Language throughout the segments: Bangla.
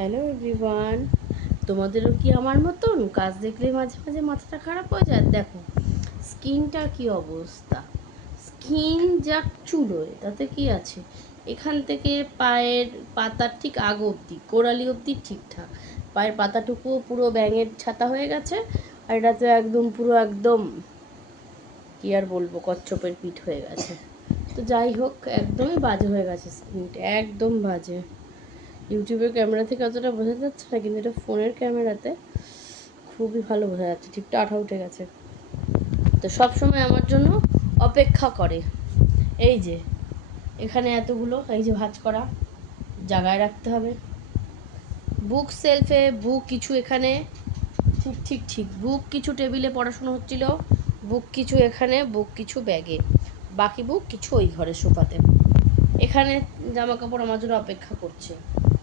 হ্যালো এভরিওয়ান, তোমাদেরও কি আমার মতন কাজ দেখলে মাঝে মাঝে মাথাটা খারাপ হয়ে যায়? দেখো স্কিনটার কি অবস্থা, স্কিন যা চুলোয় তাতে কি আছে, এখান থেকে পায়ের পাতার ঠিক আগ অবধি কোরালি অবধি ঠিকঠাক, পায়ের পাতাটুকু পুরো ব্যাঙের ছাতা হয়ে গেছে, আর এটা তো একদম পুরো একদম কি আর বলবো, কচ্ছপের পিঠ হয়ে গেছে। তো যাই হোক, একদমই বাজে হয়ে গেছে স্কিনটা, একদম বাজে। ইউটিউবের ক্যামেরা থেকে অতটা বোঝা যাচ্ছে না, কিন্তু এটা ফোনের ক্যামেরাতে খুবই ভালো বোঝা যাচ্ছে, টিপটা আঠা উঠে গেছে। তো সব সময় আমার জন্য অপেক্ষা করে। এই যে এখানে এতগুলো, এই যে ভাঁজ করা জায়গায় রাখতে হবে, বুক সেলফে বুক কিছু এখানে, ঠিক ঠিক ঠিক বুক কিছু টেবিলে পড়াশুনো হচ্ছিল, বুক কিছু এখানে, বুক কিছু ব্যাগে, বাকি বুক কিছু ওই ঘরে সোফাতে। এখানে জামা কাপড় আমার জন্য অপেক্ষা করছে,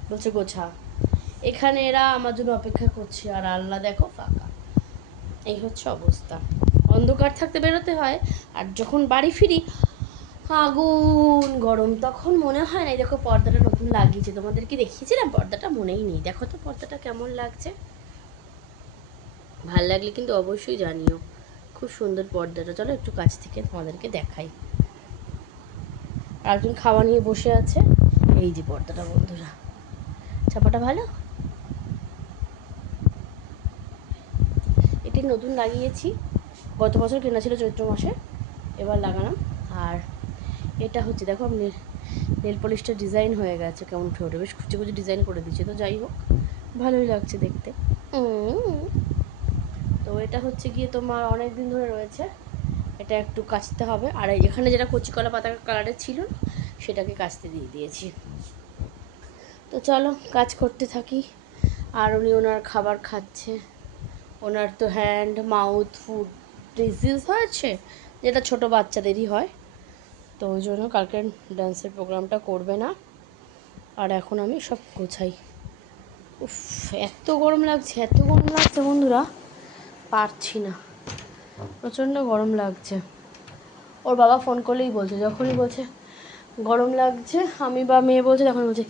বলছে গোছা। এখানে এরা আমার জন্য অপেক্ষা করছে, আর আল্লাহ দেখো ফাঁকা। এই হচ্ছে অবস্থা। অন্ধকার থাকতে বেরোতে হয়, আর যখন বাড়ি ফিরি আগুন গরম, তখন মনে হয় না। দেখো পর্দাটা নতুন লাগিয়েছে, তোমাদের কি দেখিয়েছিলাম? পর্দাটা মনেই নেই। দেখো তো পর্দাটা কেমন লাগছে, ভাল লাগলে কিন্তু অবশ্যই জানিও। খুব সুন্দর পর্দাটা, চলো একটু কাছ থেকে তোমাদেরকে দেখাই। আরেকজন খাওয়া নিয়ে বসে আছে। এই যে পর্দাটা বন্ধুরা, ছাপাটা ভালো, এটি নতুন লাগিয়েছি, গত বছর কেনা ছিল চৈত্র মাসে, এবার লাগালাম। আর এটা হচ্ছে দেখো, নেল পলিশটা ডিজাইন হয়ে গেছে, কেমন উঠে ওঠে, বেশ খুঁজে খুঁজে ডিজাইন করে দিচ্ছে। তো যাই হোক, ভালোই লাগছে দেখতে। তো এটা হচ্ছে গিয়ে তোমার অনেক দিন ধরে রয়েছে, এটা একটু কাচতে হবে। আর এখানে যেটা কচি কলা পাতা কালারের ছিল সেটাকে কাচতে দিয়ে দিয়েছি। তো চলো কাজ করতে থাকি। আর উনি ওনার খাবার খাচ্ছে, ওনার তো হ্যান্ড মাউথ ফুড ডিজিজ হয়েছে, যেটা ছোট বাচ্চাদেরই হয়। তো ওই জন্য কালকে ডান্সের প্রোগ্রামটা করবে না। আর এখন আমি সব গোছাই। উফ, এত গরম লাগছে, এত গরম লাগছে বন্ধুরা, পারছি না, প্রচণ্ড গরম লাগছে। ওর বাবা ফোন করলেই বলছে, যখনই বলছে গরম লাগছে, আমি বা মেয়ে বলছে, তখন বলছে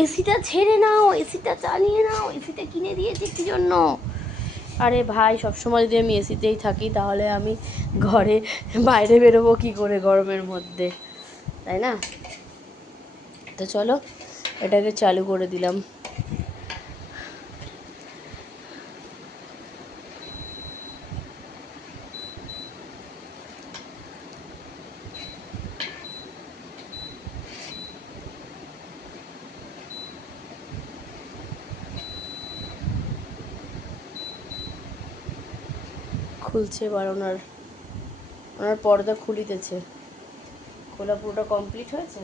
এসিটা ছেড়ে নাও, এসিটা চালিয়ে নাও, এসিটা কিনে দিয়েছে কী জন্য। আরে ভাই, সবসময় যদি আমি এসিতেই থাকি তাহলে আমি ঘরে বাইরে বেরোবো কী করে গরমের মধ্যে, তাই না? তো চলো এটাকে চালু করে দিলাম। খুলছে এবার, ওনার পর্দা খুলিতেছে, খোলা পুরোটা কমপ্লিট হয়েছে।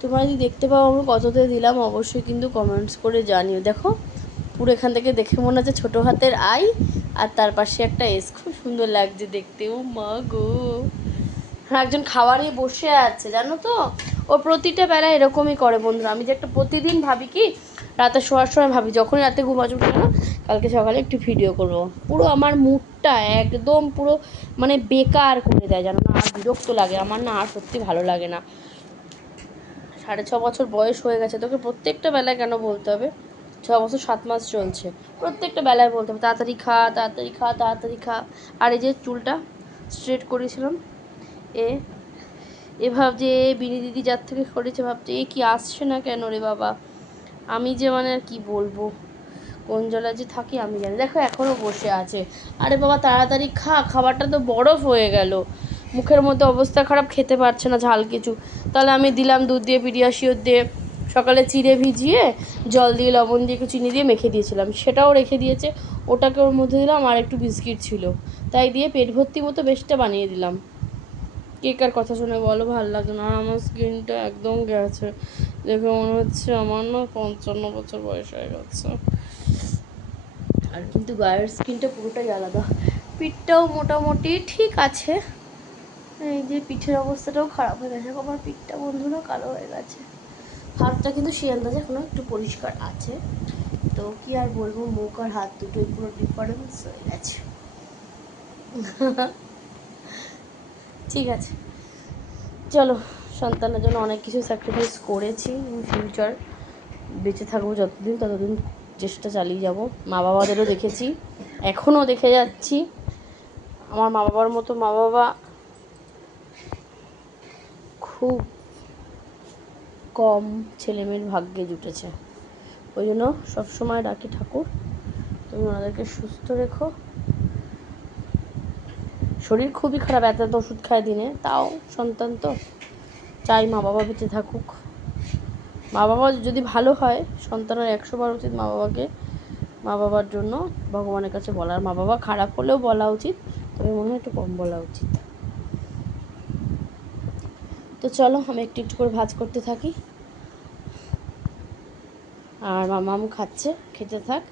তোমরা যদি দেখতে পাও আমি কততে দিলাম, অবশ্যই কিন্তু কমেন্টস করে জানিও। দেখো পুরো এখান থেকে দেখে মনে হচ্ছে ছোটো হাতের আই, আর তার পাশে একটা এস, খুব সুন্দর লাগছে দেখতে। ও মা গো, একজন খাওয়া নিয়ে বসে আছে জানো তো, ও প্রতিটা বেলায় এরকমই করে বন্ধুরা। আমি যে একটা প্রতিদিন ভাবি কি, রাতে শোয়ার সময় ভাবি, যখনই রাতে ঘুম আসবে না, কালকে সকালে একটু ভিডিও করব, পুরো আমার মুডটা একদম পুরো মানে বেকার করে দেয় জানো না। আর বিরক্ত লাগে আমার, না আর সত্যি ভালো লাগে না। 6.5 বছর বয়স হয়ে গেছে, তোকে প্রত্যেকটা বেলায় কেন বলতে হবে? 6 বছর 7 মাস চলছে, প্রত্যেকটা বেলায় বলতে হবে তাড়াতাড়ি খা, তাড়াতাড়ি খা, তাড়াতাড়ি খা। আর এই যে চুলটা স্ট্রেট করেছিলাম, এ এ ভাবছে, বিনি দিদি যার থেকে করেছে ভাবছে এ কি আসছে না কেন রে বাবা। আমি যে মানে আর কি বলবো, কোন জলায় যে থাকি আমি জানি। দেখো এখনও বসে আছে। আরে বাবা তাড়াতাড়ি খা, খাবারটা তো বরফ হয়ে গেল, মুখের মধ্যে অবস্থা খারাপ, খেতে পারছে না ঝাল কিছু। তাহলে আমি দিলাম দুধ দিয়ে, পিডিয়াশিওর দিয়ে, সকালে চিড়ে ভিজিয়ে জল দিয়ে লবণ দিয়ে একটু চিনি দিয়ে মেখে দিয়েছিলাম, সেটাও রেখে দিয়েছে, ওটাকে ওর মধ্যে দিলাম। আর একটু বিস্কিট ছিল, তাই দিয়ে পেট ভর্তি মতো বেশটা বানিয়ে দিলাম। কে কার কথা শুনে বলো, ভালো লাগে না। আর আমার স্কিনটা একদম গেছে, দেখে মনে হচ্ছে আমার না 55 বছর বয়স হয়ে গেছে। আর কিন্তু গায়ের স্কিনটা পুরোটাই আলাদা। পিঠটাও মোটামুটি ঠিক আছে, এই যে পিঠের অবস্থাটাও খারাপ হয়ে গেছে, আমার পিঠটা বন্ধুরা কালো হয়ে গেছে। হাতটা কিন্তু সেই আন্দাজে এখনো একটু পরিষ্কার আছে। তো কি আর বলবো, মুখ আর হাত দুটোই পুরো ডিফারেন্স হয়ে গেছে। ঠিক আছে, চলো, সন্তানের জন্য অনেক কিছু স্যাক্রিফাইস করেছি। ফিউচার বেঁচে থাকবো যতদিন, ততদিন চেষ্টা চালিয়ে যাব। মা বাবাদেরও দেখেছি, এখনও দেখে যাচ্ছি। আমার মা বাবার মতো মা বাবা খুব কম ছেলেমেয়ের ভাগ্যে জুটেছে। ওই জন্য সবসময় ডাকি, ঠাকুর তুমি ওনাদেরকে সুস্থ রেখো। শরীর খুবই খারাপ, এত ওষুধ খায় দিনে, তাও সন্তান তো চাই মা বাবা বেঁচে থাকুক। মা বাবা যদি ভালো হয়, সন্তানের 100 বার উচিত মা বাবার জন্য ভগবানের কাছে বলার। মা বাবা খারাপ হলেও বলা উচিত, তবে মনে হয় একটু কম বলা উচিত। তো চলো, আমি একটু একটু করে ভাজ করতে থাকি, আর মামাম খাচ্ছে, খেতে থাক।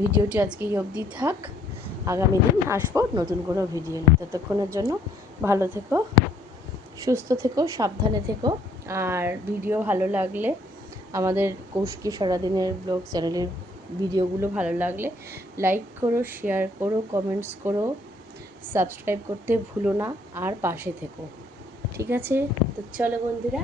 ভিডিওটি আজকে এই অবধি থাক, আগামী দিন আসবো নতুন কোনো ভিডিও নিয়ে। ততক্ষণের জন্য ভালো থেকো, সুস্থ থেকো, সাবধানে থেকো। আর ভিডিও ভালো লাগলে, আমাদের কৌশিকী সারাদিনের ব্লগ চ্যানেলের ভিডিওগুলো ভালো লাগলে লাইক করো, শেয়ার করো, কমেন্টস করো, সাবস্ক্রাইব করতে ভুলো না, আর পাশে থেকো। ঠিক আছে? তো চলো বন্ধুরা,